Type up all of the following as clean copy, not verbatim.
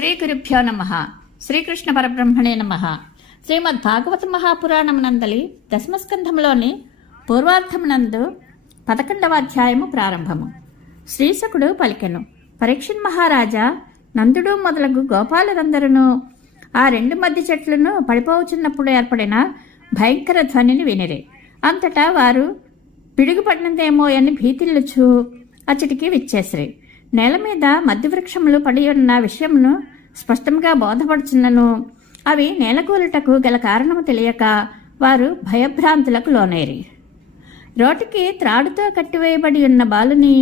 శ్రీ గురుభ్యో నమః. శ్రీకృష్ణ పరబ్రహ్మణే నమః. శ్రీమద్ భాగవత మహాపురాణమునందలి దశమస్కంధంలోని పూర్వార్ధమునందు 11వ అధ్యాయము ప్రారంభము. శ్రీశకుడు పలికెను, పరీక్షణ్ మహారాజా, నందుడు మొదలగు గోపాలురందరూ ఆ రెండు మధ్య చెట్లను పడిపోవచ్చున్నప్పుడు ఏర్పడిన భయంకర ధ్వనిని వినిరే. అంతటా వారు పిడుగుపడినదేమో అని భీతిల్లుచు అచ్చటికి విచ్చేసిరి. నేల మీద మధ్య వృక్షములు పడి ఉన్న విషయమును స్పష్టంగా బోధపడుచున్నను అవి నేలకూలుటకు గల కారణము తెలియక వారు భయభ్రాంతులకు లోనైరి. రోటికి త్రాడుతో కట్టివేయబడి ఉన్న బాలుని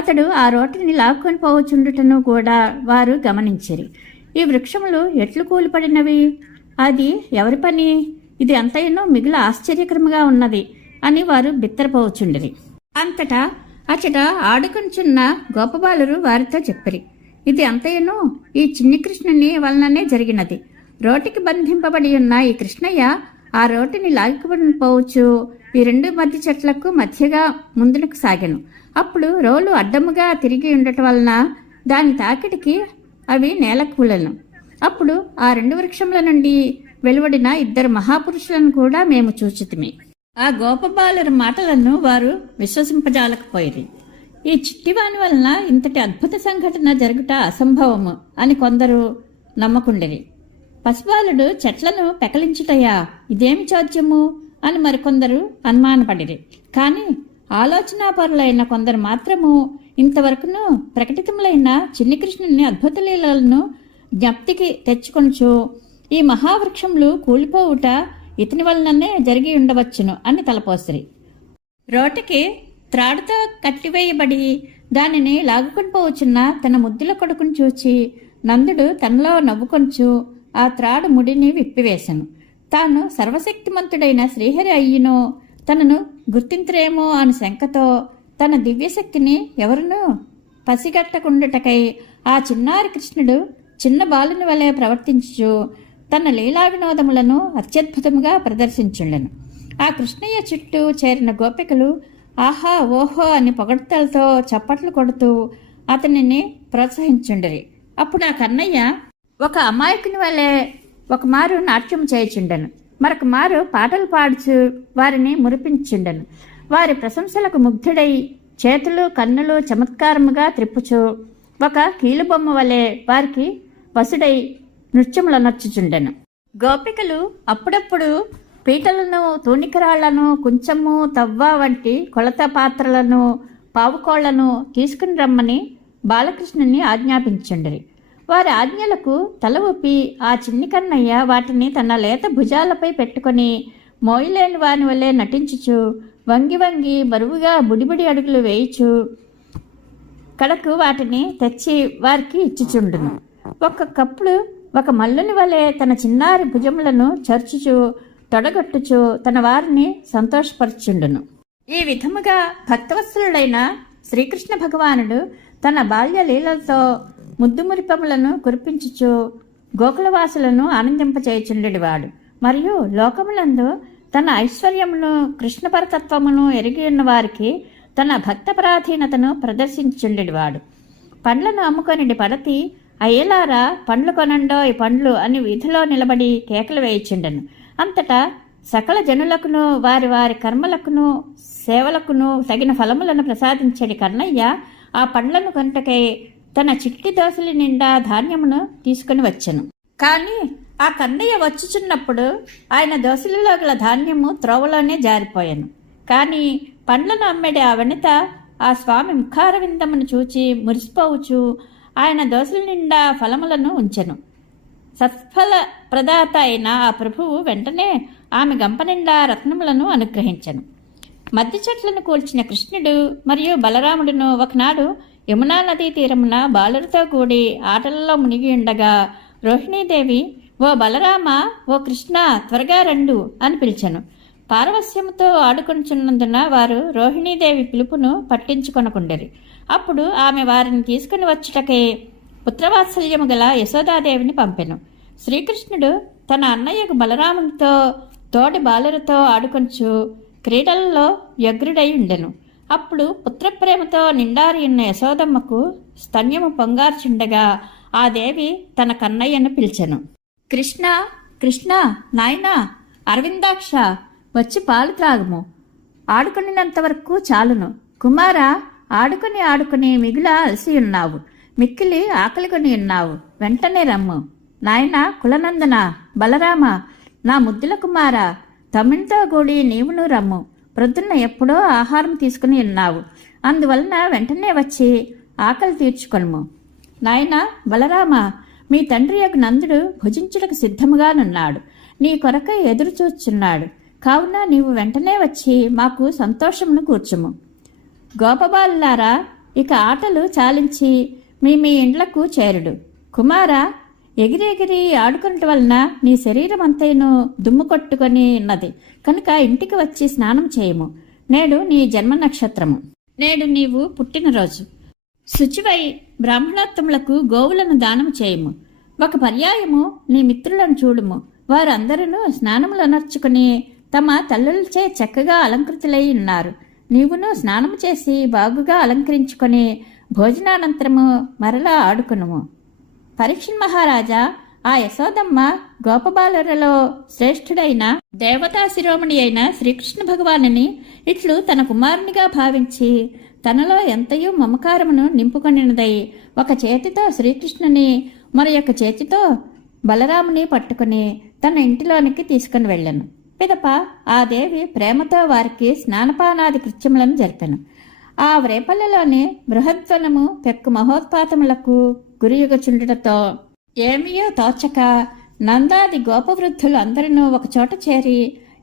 అతడు ఆ రోటిని లాక్కొని పోవచుండుటను కూడా వారు గమనించిరి. ఈ వృక్షములు ఎట్లు కూలిపడినవి? అది ఎవరి పని? ఇది అంతైనో మిగుల ఆశ్చర్యకరముగా ఉన్నది అని వారు బిత్తరపోవచుండిరి. అంతటా అచట ఆడుకొంచున్న గోపబాలురు వారితో చెప్పిరి, ఇది అంతయును ఈ చిన్ని కృష్ణుని వలననే జరిగినది. రోటికి బంధింపబడి ఉన్న ఈ కృష్ణయ్య ఆ రోటిని లాగికొని పోవచ్చు ఈ రెండు మధ్య చెట్లకు మధ్యగా ముందుకు సాగెను. అప్పుడు రోలు అడ్డముగా తిరిగి ఉండటం వలన దాని తాకిడికి అవి నేలకూలను. అప్పుడు ఆ రెండు వృక్షముల నుండి వెలువడిన ఇద్దరు మహాపురుషులను కూడా మేము చూచితిమి. ఆ గోపబాలురి మాటలను వారు విశ్వసింపజాలకపోయిరి. ఈ చిట్టివాని వలన ఇంతటి అద్భుత సంఘటన జరుగుట అసంభవము అని కొందరు నమ్మకుండిరి. పసిబాలుడు చెట్లను పెకలించుటయా, ఇదేమి చోద్యము అని మరికొందరు అనుమానపడిరి. కాని ఆలోచనాపరులైన కొందరు మాత్రము ఇంతవరకును ప్రకటితములైన చిన్ని కృష్ణుని అద్భుత లీలలను జ్ఞప్తికి తెచ్చుకొనుచు ఈ మహావృక్షములు కూలిపోవుట ఇతని వలననే జరిగి ఉండవచ్చును అని తలపోసిరి. రోటికి త్రాడుతో కట్టివేయబడి దానిని లాగుకొని పోవచ్చున్న తన ముద్దుల కొడుకును చూచి నందుడు తనలో నవ్వుకొంచు ఆ త్రాడు ముడిని విప్పివేశను. తాను సర్వశక్తిమంతుడైన శ్రీహరి అయ్యినో తనను గుర్తించరేమో అని శంకతో తన దివ్యశక్తిని ఎవరునూ పసిగట్టకుండుటకై ఆ చిన్నారి కృష్ణుడు చిన్న బాలుని వలె ప్రవర్తించుచు తన లీలా వినోదములను అత్యద్భుతముగా ప్రదర్శించుండెను. ఆ కృష్ణయ్య చుట్టూ చేరిన గోపికలు ఆహా ఓహో అని పొగడ్తలతో చప్పట్లు కొడుతూ అతనిని ప్రోత్సహించుండరి. అప్పుడు ఆ కన్నయ్య ఒక అమాయకుని వలె ఒక మారు నాట్యం చేయుచుండెను, మరొక మారు పాటలు పాడుచు వారిని మురిపించుండెను. వారి ప్రశంసలకు ముగ్ధుడై చేతులు కన్నులు చమత్కారముగా త్రిప్పుచు ఒక కీలుబొమ్మ వలె వారికి వసుడై నృత్యములు నచ్చుచుండెను. గోపికలు అప్పుడప్పుడు పీటలను, తూనికరాళ్లను, కుంచము, తవ్వ వంటి కొలత పాత్రలను, పావుకోళ్లను తీసుకుని రమ్మని బాలకృష్ణుని ఆజ్ఞాపించుండిరి. వారి ఆజ్ఞలకు తల ఊపి ఆ చిన్ని కన్నయ్య వాటిని తన లేత భుజాలపై పెట్టుకొని మోయిలేని వాని వలె నటించుచు వంగి వంగి బరువుగా బుడిబుడి అడుగులు వేయుచు కడకు వాటిని తెచ్చి వారికి ఇచ్చిచుండును. ఒక్కొక్కప్పుడు ఒక మల్లుని వలె తన చిన్నారి భుజములను చర్చుచు తొడగొట్టుచు తన వారిని సంతోషపరచుండును. ఈ విధముగా భక్తవత్సలుడైన శ్రీకృష్ణ భగవానుడు తన బాల్య లీలలతో ముద్దుమురిపములను కురిపించుచు గోకులవాసులను ఆనందింపచేయుచుండెడివాడు. మరియు లోకములందు తన ఐశ్వర్యమును కృష్ణపరతత్వమును ఎరిగి ఉన్న వారికి తన భక్త పరాధీనతను ప్రదర్శించుండెడివాడు. పండ్లను అమ్ముకొనిడి పడతి అయ్యలారా పండ్లు కొనండో ఈ పండ్లు అని వీధిలో నిలబడి కేకలు వేయిచుండెను. అంతటా సకల జనులకును వారి వారి కర్మలకును సేవలకును తగిన ఫలములను ప్రసాదించడి కన్నయ్య ఆ పండ్లను కొనుటకై తన చిట్టి దోసలి నిండా ధాన్యమును తీసుకుని వచ్చెను. కాని ఆ కన్నయ్య వచ్చుచున్నప్పుడు ఆయన దోసలిలో గల ధాన్యము త్రోవలోనే జారిపోయాను. కాని పండ్లను అమ్మడి ఆ వనిత ఆ స్వామి ముఖార విందమును చూచి మురిసిపోవచ్చు ఆయన దోసల నిండా ఫలములను ఉంచెను. సత్ఫల ప్రదాత అయిన ఆ ప్రభువు వెంటనే ఆమె గంప నిండా రత్నములను అనుగ్రహించెను. మధ్య చెట్లను కూల్చిన కృష్ణుడు మరియు బలరాముడును ఒకనాడు యమునా నదీ తీరమున బాలులతో కూడి ఆటలలో మునిగి ఉండగా రోహిణీదేవి ఓ బలరామ, ఓ కృష్ణ, త్వరగా రండు అని పిలిచెను. పారవస్యముతో ఆడుకొనుచున్నందున వారు రోహిణీదేవి పిలుపును పట్టించుకొనకుండిరి. అప్పుడు ఆమె వారిని తీసుకుని వచ్చుటకే పుత్రవాత్సల్యము గల యశోదాదేవిని పంపెను. శ్రీకృష్ణుడు తన అన్నయ్యకు బలరామునితో తోటి బాలులతో ఆడుకొంచు క్రీడలలో వ్యగ్రుడై ఉండెను. అప్పుడు పుత్రప్రేమతో నిండారి ఉన్న యశోదమ్మకు స్తన్యము పొంగార్చుండగా ఆ దేవి తన కన్నయ్యను పిలిచెను. కృష్ణ, కృష్ణ, నాయనా, అరవిందాక్ష, వచ్చి పాలు త్రాగుము. ఆడుకునినంతవరకు చాలును. కుమార, ఆడుకుని ఆడుకుని మిగుల అలసి ఉన్నావు, మిక్కిలి ఆకలికొని ఉన్నావు, వెంటనే రమ్ము. నాయనా కులనందన, బలరామ, నా ముద్దుల కుమార, తమ్మునితో కూడి నీవును రమ్ము. ప్రొద్దున్న ఎప్పుడో ఆహారం తీసుకుని ఉన్నావు, అందువలన వెంటనే వచ్చి ఆకలి తీర్చుకొనుము. నాయనా బలరామ, మీ తండ్రి యొక్క నందుడు భుజించుటకు సిద్ధముగానున్నాడు, నీ కొరకై ఎదురు చూచున్నాడు. కావున నీవు వెంటనే వచ్చి మాకు సంతోషమును కూర్చుము. గోపబాలులారా, ఇక ఆటలు చాలించి మీ మీ ఇండ్లకు చేరుడు. కుమార, ఎగిరెగిరి ఆడుకున్నట వలన నీ శరీరం అంతైను దుమ్ము కొట్టుకొని ఉన్నది కనుక ఇంటికి వచ్చి స్నానం చేయము. నేడు నీ జన్మ నక్షత్రము, నేడు నీవు పుట్టినరోజు. శుచివై బ్రాహ్మణోత్తములకు గోవులను దానము చేయము. ఒక పర్యాయము నీ మిత్రులను చూడుము. వారందరూ స్నానములనర్చుకుని తమ తల్లులచే చక్కగా అలంకృతులై ఉన్నారు. నీవును స్నానము చేసి బాగుగా అలంకరించుకొని భోజనానంతరము మరలా ఆడుకునుము. పరీక్ష మహారాజా, ఆ యశోదమ్మ గోపబాలురలో శ్రేష్ఠుడైన దేవతా శిరోమణి అయిన శ్రీకృష్ణ భగవానుని ఇట్లు తన కుమారునిగా భావించి తనలో ఎంతయూ మమకారమును నింపుకొనినదై ఒక చేతితో శ్రీకృష్ణుని మరొక చేతితో బలరాముని పట్టుకుని తన ఇంటిలోనికి తీసుకుని వెళ్ళాను. పిదప ఆ దేవి ప్రేమతో వారికి స్నానపానాది కృత్యములను జరిపెను. ఆ వ్రేపల్లెలోని బృహద్వనము పెక్కు మహోత్పాతములకు గురియుగచుండుటతో ఏమియో తోచక నందాది గోపవృద్ధులు అందరూ ఒకచోట చేరి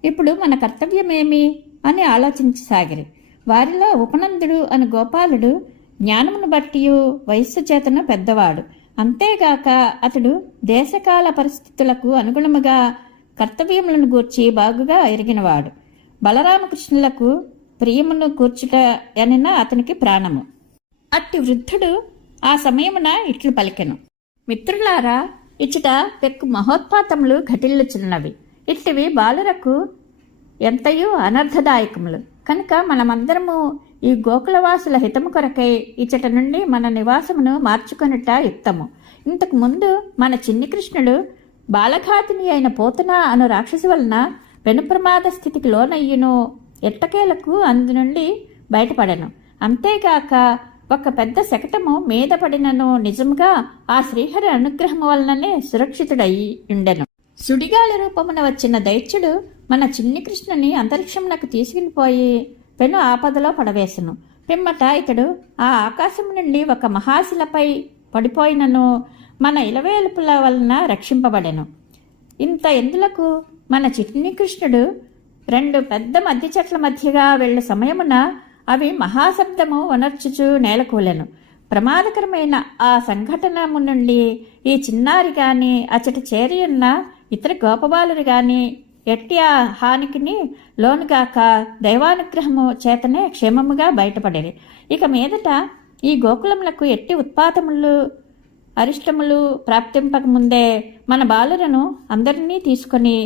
ఇప్పుడు మన కర్తవ్యమేమి అని ఆలోచించసాగిరి. వారిలో ఉపనందుడు అను గోపాలుడు జ్ఞానమును బట్టి వయస్సు చేతను పెద్దవాడు. అంతేగాక అతడు దేశకాల పరిస్థితులకు అనుగుణముగా కర్తవ్యములను గూర్చి బాగుగా ఎరిగినవాడు. బలరామకృష్ణులకు ప్రియమును కూర్చుట అనిన అతనికి ప్రాణము. అట్టి వృద్ధుడు ఆ సమయమున ఇట్లు పలికెను. మిత్రులారా, ఇచ్చట పెక్కు మహోత్పాతములు ఘటిల్లుచున్నవి. ఇట్టివి బాలురకు ఎంతయూ అనర్థదాయకములు. కనుక మనమందరము ఈ గోకులవాసుల హితము కొరకై ఇచ్చట నుండి మన నివాసమును మార్చుకొనుట యుక్తము. ఇంతకు ముందు మన చిన్ని కృష్ణుడు బాలఘాతిని అయిన పోతన అను రాక్షసి వలన పెనుప్రమాద స్థితికి లోనయ్యును ఎట్టకేలకు అందు నుండి బయటపడెను. అంతేగాక ఒక పెద్ద శకటము మీద పడినను నిజంగా ఆ శ్రీహరి అనుగ్రహము వలననే సురక్షితుడయి ఉండెను. సుడిగాలి రూపమున వచ్చిన దైత్యుడు మన చిన్ని కృష్ణుని అంతరిక్షమునకు తీసుకుని పోయి పెను ఆపదలో పడవేసెను. పిమ్మట ఇతడు ఆ ఆకాశం నుండి ఒక మహాశిలపై పడిపోయినను మన ఇలవేలుపుల వలన రక్షింపబడెను. ఇంత ఎందులకు మన చిన్ని కృష్ణుడు రెండు పెద్ద మధ్య చెట్ల మధ్యగా వెళ్ళు సమయమున అవి మహాశబ్దము వనర్చుచు నేలకూలెను. ప్రమాదకరమైన ఆ సంఘటనము నుండి ఈ చిన్నారి గాని అచట చేరి ఉన్న ఇతర గోపబాలురు గాని ఎట్టి ఆ హానికిని లోనుగాక దైవానుగ్రహము చేతనే క్షేమముగా బయటపడేది. ఇక మీదట ఈ గోకులములకు ఎట్టి ఉత్పాతములు అరిష్టములు ప్రాప్తింపకముందే మన బాలులను అందరినీ తీసుకొని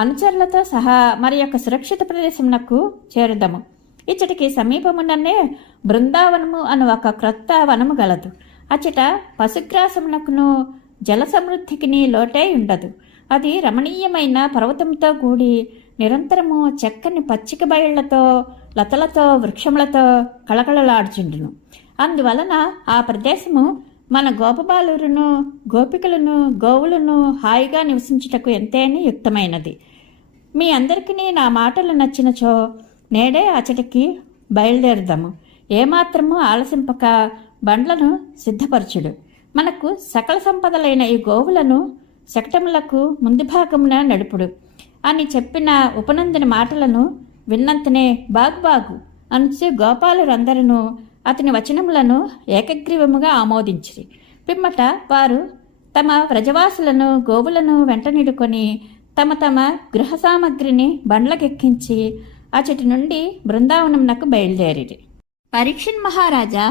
అనుచరులతో సహా మరి యొక్క సురక్షిత ప్రదేశమునకు చేరుదము. ఇచ్చటికి సమీపముననే బృందావనము అను ఒక క్రొత్త వనము గలదు. అచ్చట పశుగ్రాసమునకును జల సమృద్ధికిని లోటే ఉండదు. అది రమణీయమైన పర్వతంతో కూడి నిరంతరము చక్కని పచ్చిక బయళ్లతో లతలతో వృక్షములతో కళకళలాడుచుండును. అందువలన ఆ ప్రదేశము మన గోపబాలురును గోపికలను గోవులను హాయిగా నివసించుటకు ఎంతైనా యుక్తమైనది. మీ అందరికీ నా మాటలు నచ్చినచో నేడే అచటికి బయలుదేరుదాము. ఏమాత్రము ఆలసింపక బండ్లను సిద్ధపరచుడు. మనకు సకల సంపదలైన ఈ గోవులను శకటములకు ముందు భాగమున నడుపుడు అని చెప్పిన ఉపనందిని మాటలను విన్నంతనే బాగు అనుచు గోపాలురందరూ అతని వచనములను ఏకగ్రీవముగా ఆమోదించిరి. పిమ్మట వారు తమ వ్రజవాసులను గోవులను వెంటనిడుకొని తమ తమ గృహ సామగ్రిని బండ్లకెక్కించి అచటి నుండి బృందావనమునకు బయలుదేరిరి. పరీక్షణ్ మహారాజా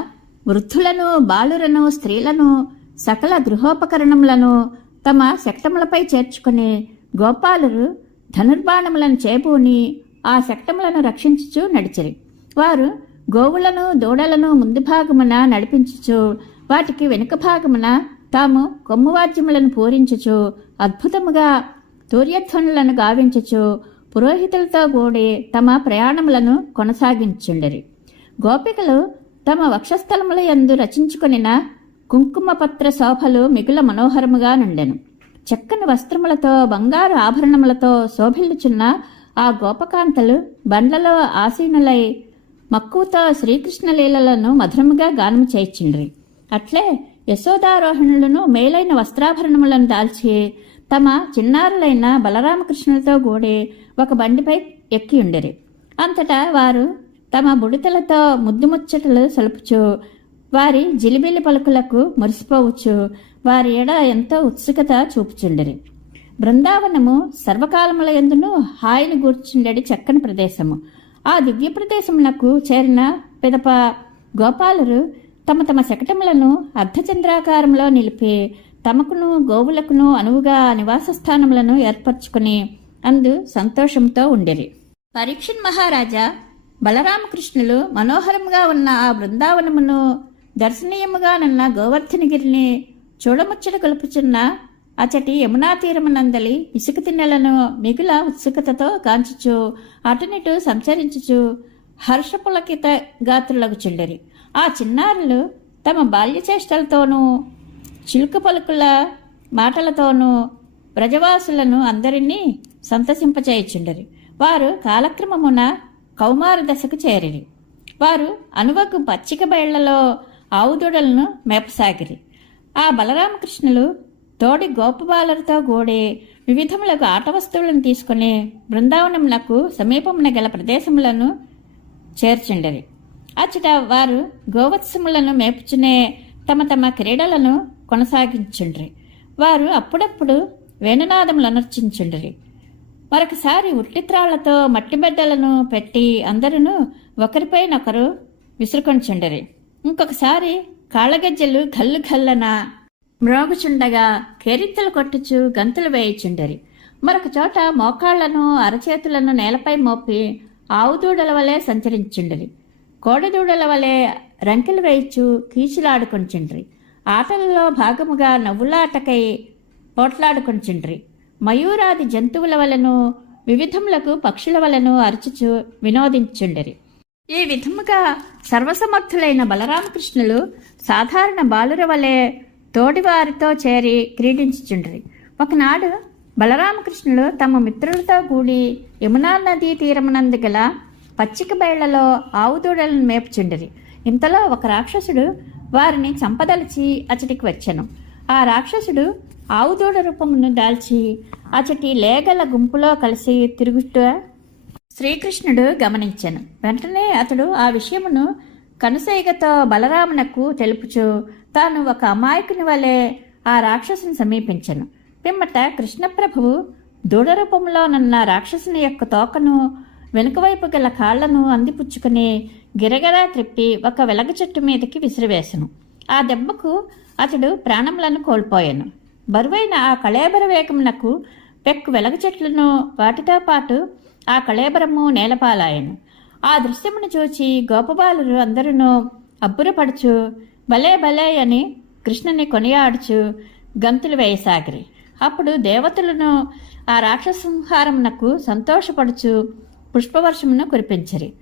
వృద్ధులను బాలురను స్త్రీలను సకల గృహోపకరణములను తమ శక్తములపై చేర్చుకుని గోపాలురు ధనుర్బాణములను చేబూని ఆ శక్తములను రక్షించుచూ నడిచిరి. వారు గోవులను దూడలను ముందు భాగమున నడిపించుచు వాటికి వెనుక భాగమున తాము కొమ్మువాద్యములను పూరించుచు అద్భుతముగా తూర్యధ్వనులను గావించుచు పురోహితులతో కూడి తమ ప్రయాణములను కొనసాగించుండిరి. గోపికలు తమ వక్షస్థలముల యందు రచించుకొనిన కుంకుమపత్ర శోభలు మిగుల మనోహరముగా నుండెను. చక్కని వస్త్రములతో బంగారు ఆభరణములతో శోభిల్లుచున్న ఆ గోపకాంతలు బండ్లలో ఆసీనులై మక్కువతో శ్రీకృష్ణ లీలలను మధురముగా గానము చేయించిండ్రి. అట్లే యశోదారోహణులను మేలైన వస్త్రాభరణములను దాల్చి తమ చిన్నారులైన బలరామకృష్ణులతో కూడి ఒక బండిపై ఎక్కియుండిరి. అంతటా వారు తమ బుడితలతో ముద్దుముచ్చటలు సలుపుచు వారి జిలిబిలి పలుకులకు మురిసిపోవచ్చు వారి ఎడ ఎంతో ఉత్సుకత చూపుచుండిరి. బృందావనము సర్వకాలముల యందును హాయిని గూర్చుండెడి చక్కని ప్రదేశము. ఆ దివ్య ప్రదేశమునకు చేరిన పిదప గోపాలురు తమ తమ శకటములను అర్ధచంద్రాకారంలో నిలిపి తమకును గోవులకును అనువుగా నివాస స్థానములను ఏర్పరచుకుని అందు సంతోషంతో ఉండిరి. పరీక్షిత్ మహారాజా బలరామకృష్ణులు మనోహరముగా ఉన్న ఆ బృందావనమును దర్శనీయముగానున్న గోవర్ధనగిరిని చూడముచ్చట కలుపుచున్న అచటి యమునా తీరమునందలి ఇసుక తిన్నెలను మిగుల ఉత్సుకతతో కాంచుచు అటునిటు సంచరించుచు హర్షపులకిత గాత్రులగుచుండిరి. ఆ చిన్నారులు తమ బాల్యచేష్టలతోనూ చిలుక పలుకుల మాటలతోనూ వ్రజవాసులను అందరినీ సంతసింపచేయుచుండిరి. వారు కాలక్రమమున కౌమార దశకు చేరిరి. వారు అనువకు పచ్చిక బయళ్లలో ఆవుదూడలను మేపసాగిరి. ఆ బలరామకృష్ణులు తోడి గోపబాలలతో కూడి వివిధములకు ఆట వస్తువులను తీసుకుని బృందావనమునకు సమీపమున గల ప్రదేశములను చేర్చుండిరి. అచ్చట వారు గోవత్సములను మేపుచునే తమ తమ క్రీడలను కొనసాగించుండ్రి. వారు అప్పుడప్పుడు వేణునాదములనర్చించుండిరి. మరొకసారి ఉట్టిత్రాళ్లతో మట్టిబెడ్డలను పెట్టి అందరూ ఒకరిపైనొకరు విసురుకొంచుండిరి. ఇంకొకసారి కాళ్ళగజ్జలు గల్లు గల్లన మ్రోగుచుండగా కేరింతలు కొట్టుచు గంతులు వేయుచుండరి. మరొక చోట మోకాళ్లను అరచేతులను నేలపై మోపి ఆవుదూడల వలె సంచరించుండరి. కోడెదూడల వలె రంకెలు వేయిచు కీచులాడుకొంచుండ్రి. ఆటలలో భాగముగా నవ్వులాటకై పోట్లాడుకొంచుండ్రి. మయూరాది జంతువుల వలను వివిధములకు పక్షుల వలను అరచుచు వినోదించుండరి. ఈ విధముగా సర్వసమర్థులైన బలరామకృష్ణులు సాధారణ బాలుర వలె తోడివారితో చేరి క్రీడించుచుండ్రి. ఒకనాడు బలరామకృష్ణులు తమ మిత్రులతో కూడి యమునా నదీ తీరమునందు గల పచ్చిక బయళ్లలో ఆవుదూడలను మేపుచుండిరి. ఇంతలో ఒక రాక్షసుడు వారిని చంపదలిచి అచటికి వచ్చెను. ఆ రాక్షసుడు ఆవుదూడ రూపమును దాల్చి అచటి లేగల గుంపులో కలిసి తిరుగుట శ్రీకృష్ణుడు గమనించెను. వెంటనే అతడు ఆ విషయమును కనుసైగతో బలరామునకు తెలుపుచు తాను ఒక అమాయకుని వలె ఆ రాక్షసుని సమీపించెను. పిమ్మట కృష్ణప్రభువు దూడ రూపంలోనున్న రాక్షసుని యొక్క తోకను వెనుకవైపు గల కాళ్లను అందిపుచ్చుకుని గిరగిరా త్రిప్పి ఒక వెలగ చెట్టు మీదకి విసిరివేసెను. ఆ దెబ్బకు అతడు ప్రాణములను కోల్పోయాను. బరువైన ఆ కళేబర వేగమునకు పెక్కు వెలగ చెట్లను వాటితో పాటు ఆ కళేబరము నేలపాలాయను. ఆ దృశ్యమును చూచి గోపబాలురు అందరూ అబ్బురపడుచు భలే భలే అని కృష్ణుని కొనియాడుచు గంతులు వేయసాగిరి. అప్పుడు దేవతలను ఆ రాక్షసంహారమునకు సంతోషపడుచు పుష్పవర్షమును కురిపించిరి.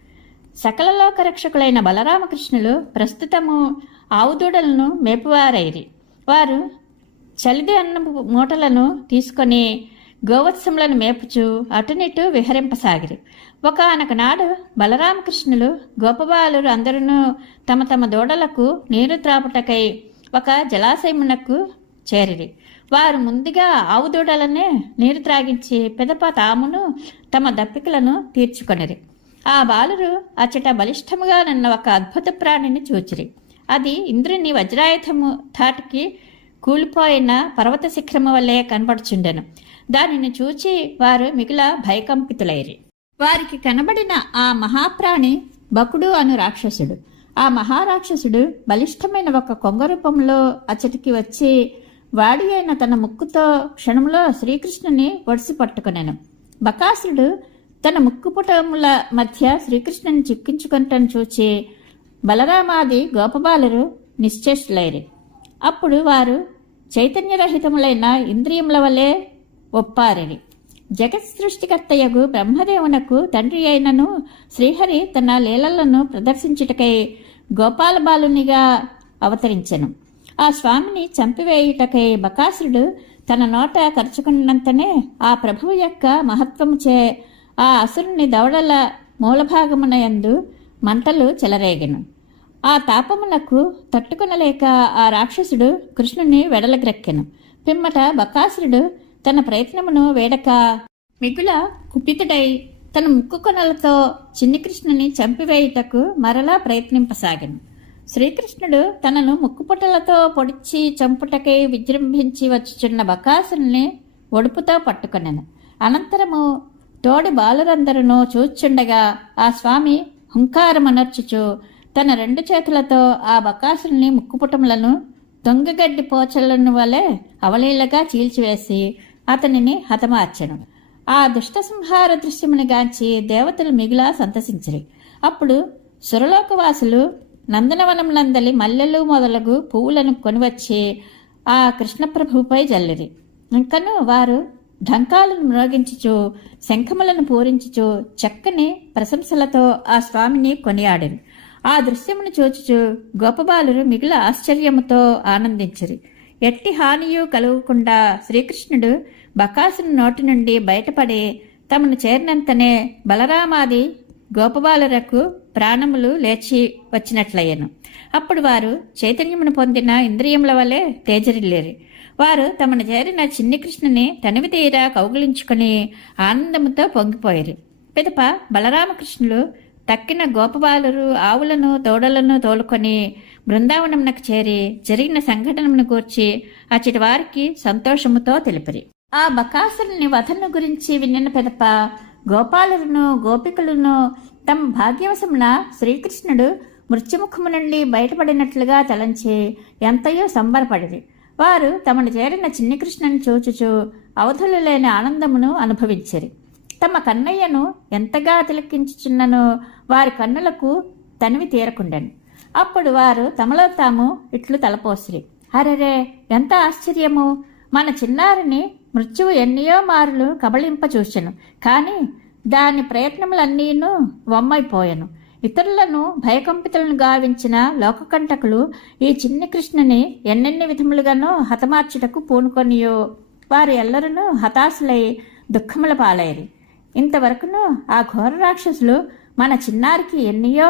సకల లోకరక్షకులైన బలరామకృష్ణులు ప్రస్తుతము ఆవుదూడలను మేపువారైరి. వారు చలిది అన్న మూటలను తీసుకొని గోవత్సములను మేపుచు అటునిటు విహరింపసాగిరి. ఒకనొక నాడు బలరామకృష్ణులు గోపబాలురు అందరూ తమ తమ దూడలకు నీరు త్రాపుటకై ఒక జలాశయమునకు చేరిరి. వారు ముందుగా ఆవు దూడలనే నీరు త్రాగించి పిదప తామును తమ దప్పికలను తీర్చుకొనిరి. ఆ బాలురు అచ్చట బలిష్టముగా నన్న ఒక అద్భుత ప్రాణిని చూచిరి. అది ఇంద్రుని వజ్రాయుధము ధాటికి కూలిపోయిన పర్వత శిఖరము వల్లే కనబడుచుండెను. దానిని చూచి వారు మిగుల భయకంపితులైరి. వారికి కనబడిన ఆ మహాప్రాణి బకుడు అను రాక్షసుడు. ఆ మహారాక్షసుడు బలిష్టమైన ఒక కొంగ రూపంలో అచ్చటికి వచ్చి వాడి అయిన తన ముక్కుతో క్షణంలో శ్రీకృష్ణుని ఒడిసి పట్టుకునేను. బకాసురుడు తన ముక్కుపుటముల మధ్య శ్రీకృష్ణుని చిక్కించుకుంటం చూచి బలరామాది గోపబాలురు నిశ్చేష్టులైరి. అప్పుడు వారు చైతన్యరహితములైన ఇంద్రియముల వలె ఒప్పారిని. జగత్ సృష్టికర్తయగు బ్రహ్మదేవునకు తండ్రి అయినను శ్రీహరి తన లీలలను ప్రదర్శించుటకై గోపాలబాలునిగా అవతరించెను. ఆ స్వామిని చంపివేయుటకై బకాసురుడు తన నోట ఖర్చుకున్నంతనే ఆ ప్రభువు యొక్క మహత్వముచే ఆ అసురుని దవడల మూలభాగమునయందు మంటలు చెలరేగెను. ఆ తాపమునకు తట్టుకొనలేక ఆ రాక్షసుడు కృష్ణుని వెడలగ్రెక్కెను. పిమ్మట బకాసురుడు తన ప్రయత్నమును వేడక మిగుల కుపితుడై తన ముక్కు కొనలతో చిన్ని కృష్ణుని చంపివేయుటకు మరలా ప్రయత్నింపసాగెను. శ్రీకృష్ణుడు తనను ముక్కుపుటలతో పొడిచి చంపుటకై విజృంభించి వచ్చుచున్న బకాసురుని ఒడుపుతో పట్టుకొనెను. అనంతరము తోడి బాలురందరూ చూచుండగా ఆ స్వామి హుంకారమనర్చుచు తన 2 చేతులతో ఆ బకాసురుని ముక్కుపుటములను దొంగగడ్డి పోచలను వలె అవలీలగా చీల్చివేసి అతనిని హతమార్చెను. ఆ దుష్ట సంహార దృశ్యముని గాంచి దేవతలు మిగులా సంతసించిరి. అప్పుడు సురలోకవాసులు నందనవనములందలి మల్లెలు మొదలగు పువ్వులను కొనివచ్చి ఆ కృష్ణప్రభుపై జల్లిరి. ఇంకను వారు ఢంకాలను మ్రోగించుచు శంఖములను పూరించుచు చక్కని ప్రశంసలతో ఆ స్వామిని కొనియాడిరి. ఆ దృశ్యమును చూచుచు గోపబాలురు మిగుల ఆశ్చర్యముతో ఆనందించిరి. ఎట్టి హానియు కలుగకుండా శ్రీకృష్ణుడు బకాసుని నోటి నుండి బయటపడి తమను చేరినంతనే బలరామాది గోపబాలురకు ప్రాణములు లేచి వచ్చినట్లయ్యను. అప్పుడు వారు చైతన్యమును పొందిన ఇంద్రియముల వలె తేజరిల్లేరి. వారు తమను చేరిన చిన్ని కృష్ణుని తనివి తీరా కౌగిలించుకుని ఆనందముతో పొంగిపోయారు. పిదప బలరామకృష్ణులు తక్కిన గోపబాలురు ఆవులను తోడలను తోలుకొని బృందావనమునకు చేరి జరిగిన సంఘటనను గూర్చి అచ్చటి వారికి సంతోషముతో తెలిపిరి. ఆ బకాసురుని వధను గురించి వినిన పిదప గోపాలులను గోపికలను తమ భాగ్యవశమున శ్రీకృష్ణుడు మృత్యుముఖము నుండి బయటపడినట్లుగా తలంచి ఎంతయో సంబరపడిరి. వారు తమను చేరిన చిన్ని కృష్ణుని చూచుచు అవధులు లేని ఆనందమును అనుభవించిరి. తమ కన్నయ్యను ఎంతగా తిలకించుచున్ననో వారి కన్నులకు తనివి తీరకుండెను. అప్పుడు వారు తమలో తాము ఇట్లు తలపోసిరి, అరెరే ఎంత ఆశ్చర్యము! మన చిన్నారిని మృత్యువు ఎన్నయో మారులు కబళింప చూచెను, కానీ దాని ప్రయత్నములన్నీను వమ్మైపోయెను. ఇతరులను భయకంపితులను గావించిన లోకకంటకులు ఈ చిన్ని కృష్ణుని ఎన్నెన్ని విధములుగానో హతమార్చుటకు పూనుకొనియో వారు ఎల్లరూ హతాశులై దుఃఖముల పాలైరి. ఇంతవరకును ఆ ఘోర రాక్షసులు మన చిన్నారికి ఎన్నయో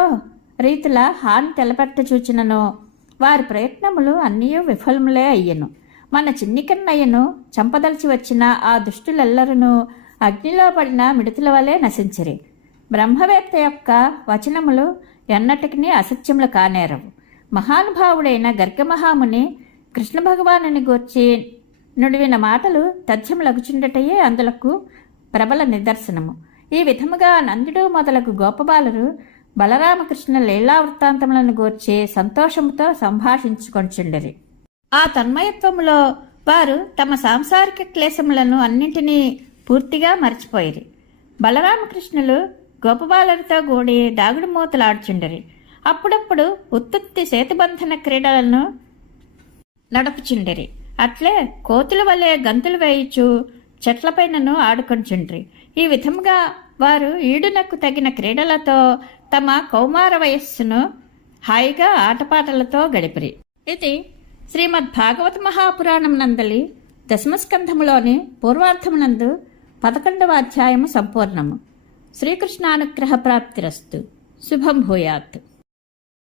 రీతుల హాని తెలపెట్ట చూచినను వారి ప్రయత్నములు అన్నీ విఫలములే అయ్యను. మన చిన్ని కన్నయ్యను చంపదలిచి వచ్చిన ఆ దుష్టులెల్లరూ అగ్నిలో పడిన మిడతల వలె నశించిరి. బ్రహ్మవేత్త యొక్క వచనములు ఎన్నటికీ అసత్యములు కానేరవు. మహానుభావుడైన గర్గమహాముని కృష్ణ భగవానుని గూర్చి నుడివిన మాటలు తథ్యములగుచుండటయే అందులకు ప్రబల నిదర్శనము. ఈ విధముగా నందుడు మొదలగు గోపబాలురు బలరామకృష్ణ లీలావృత్తాంతములను గూర్చి సంతోషముతో సంభాషించుకొంచుండిరి. ఆ తన్మయత్వములో వారు తమ సాంసారిక క్లేశములను అన్నింటినీ పూర్తిగా మర్చిపోయిరి. బలరామకృష్ణులు గోపబాలులతో కూడి దాగుడు మూతలాడుచుండిరి. అప్పుడప్పుడు ఉత్తుత్తి సేతుబంధన క్రీడలను నడుపుచుండిరి. అట్లే కోతుల వలె గంతులు వేయుచు చెట్లపైనను ఆడుకొంచుండ్రి. ఈ విధముగా వారు ఈడునకు తగిన క్రీడలతో తమ కౌమార వయస్సును హాయిగా ఆటపాటలతో గడిపిరి. ఇది శ్రీమద్ భాగవత మహాపురాణం నందలి దశమస్కంధములోని పూర్వార్థమునందు 11వ అధ్యాయము సంపూర్ణము. శ్రీకృష్ణానుగ్రహ ప్రాప్తిరస్తు. శుభం భూయాత్.